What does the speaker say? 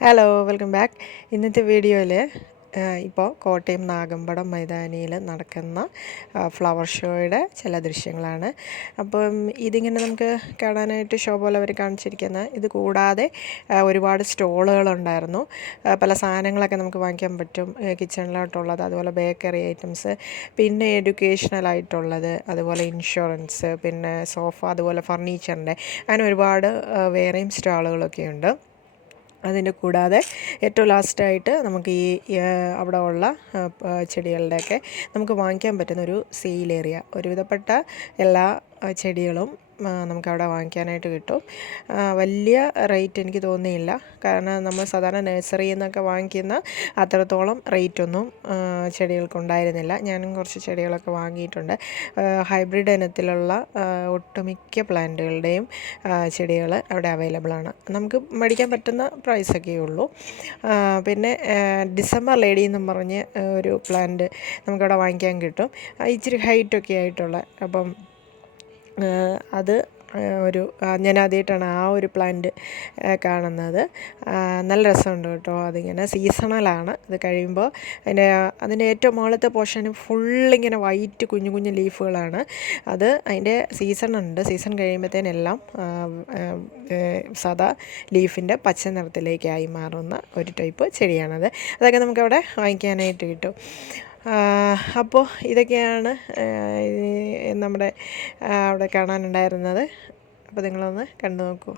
Hello welcome back ഇന്നത്തെ വീഡിയോയിൽ ഇപ്പോൾ കോട്ടയം നാഗമ്പടം മൈതാനിയിൽ നടക്കുന്ന ഫ്ലവർ ഷോയുടെ ചില ദൃശ്യങ്ങളാണ്. അപ്പം ഇതിങ്ങനെ നമുക്ക് കാണാനായിട്ട് ഷോ പോലെ അവർ കാണിച്ചിരിക്കുന്ന. ഇത് കൂടാതെ ഒരുപാട് സ്റ്റോളുകളുണ്ടായിരുന്നു പല സാധനങ്ങളൊക്കെ നമുക്ക് വാങ്ങിക്കാൻ പറ്റും. കിച്ചണിലോട്ടുള്ളത് അതുപോലെ ബേക്കറി ഐറ്റംസ് പിന്നെ എഡ്യൂക്കേഷണൽ ആയിട്ടുള്ളത് അതുപോലെ ഇൻഷുറൻസ് പിന്നെ സോഫ അതുപോലെ ഫർണിച്ചറിന്റെ അങ്ങനെ ഒരുപാട് വേറെയും സ്റ്റാളുകളൊക്കെ ഉണ്ട് അതിന്റെ കൂടാതെ ഏറ്റവും ലാസ്റ്റായിട്ട് നമുക്ക് ഈ അവിടെ ഉള്ള ചെടികളുടെയൊക്കെ നമുക്ക് വാങ്ങിക്കാൻ പറ്റുന്ന ഒരു സെയിൽ ഏരിയ. ഒരുവിധപ്പെട്ട എല്ലാ ചെടികളും നമുക്കവിടെ വാങ്ങിക്കാനായിട്ട് കിട്ടും. വലിയ റേറ്റ് എനിക്ക് തോന്നിയില്ല. കാരണം നമ്മൾ സാധാരണ നഴ്സറിയിൽ നിന്നൊക്കെ വാങ്ങിക്കുന്ന അത്രത്തോളം റേറ്റൊന്നും ചെടികൾക്കുണ്ടായിരുന്നില്ല. ഞാനും കുറച്ച് ചെടികളൊക്കെ വാങ്ങിയിട്ടുണ്ട്. ഹൈബ്രിഡ് ഇനത്തിലുള്ള ഒട്ടുമിക്ക പ്ലാന്റുകളുടെയും ചെടികൾ അവിടെ അവൈലബിൾ ആണ്. നമുക്ക് മേടിക്കാൻ പറ്റുന്ന പ്രൈസൊക്കെ ഉള്ളൂ. പിന്നെ ഡിസംബർ ലേഡി എന്നും പറഞ്ഞ് ഒരു പ്ലാന്റ് നമുക്കവിടെ വാങ്ങിക്കാൻ കിട്ടും. ഇച്ചിരി ഹൈറ്റൊക്കെ ആയിട്ടുള്ള അപ്പം അത് ഒരു ഞാൻ ആദ്യമായിട്ടാണ് ആ ഒരു പ്ലാന്റ് കാണുന്നത്. നല്ല രസമുണ്ട് കേട്ടോ അതിങ്ങനെ സീസണലാണ് ഇത് കഴിയുമ്പോൾ അതിന്റെ അതിന്റെ ഏറ്റവും മുകളിലത്തെ പോർഷൻ ഫുള്ളിങ്ങനെ വൈറ്റ് കുഞ്ഞു കുഞ്ഞു ലീഫുകളാണ് അത് അതിന്റെ സീസൺ ഉണ്ട്. സീസൺ കഴിയുമ്പോഴത്തേനെല്ലാം സാധാ ലീഫിന്റെ പച്ച നിറത്തിലേക്കായി മാറുന്ന ഒരു ടൈപ്പ് ചെടിയാണത്. അതൊക്കെ നമുക്കവിടെ വാങ്ങിക്കാനായിട്ട് കിട്ടും. അപ്പോൾ ഇതൊക്കെയാണ് നമ്മുടെ അവിടെ കാണാനുണ്ടായിരുന്നത്. അപ്പോൾ നിങ്ങളൊന്ന് കണ്ടു നോക്കൂ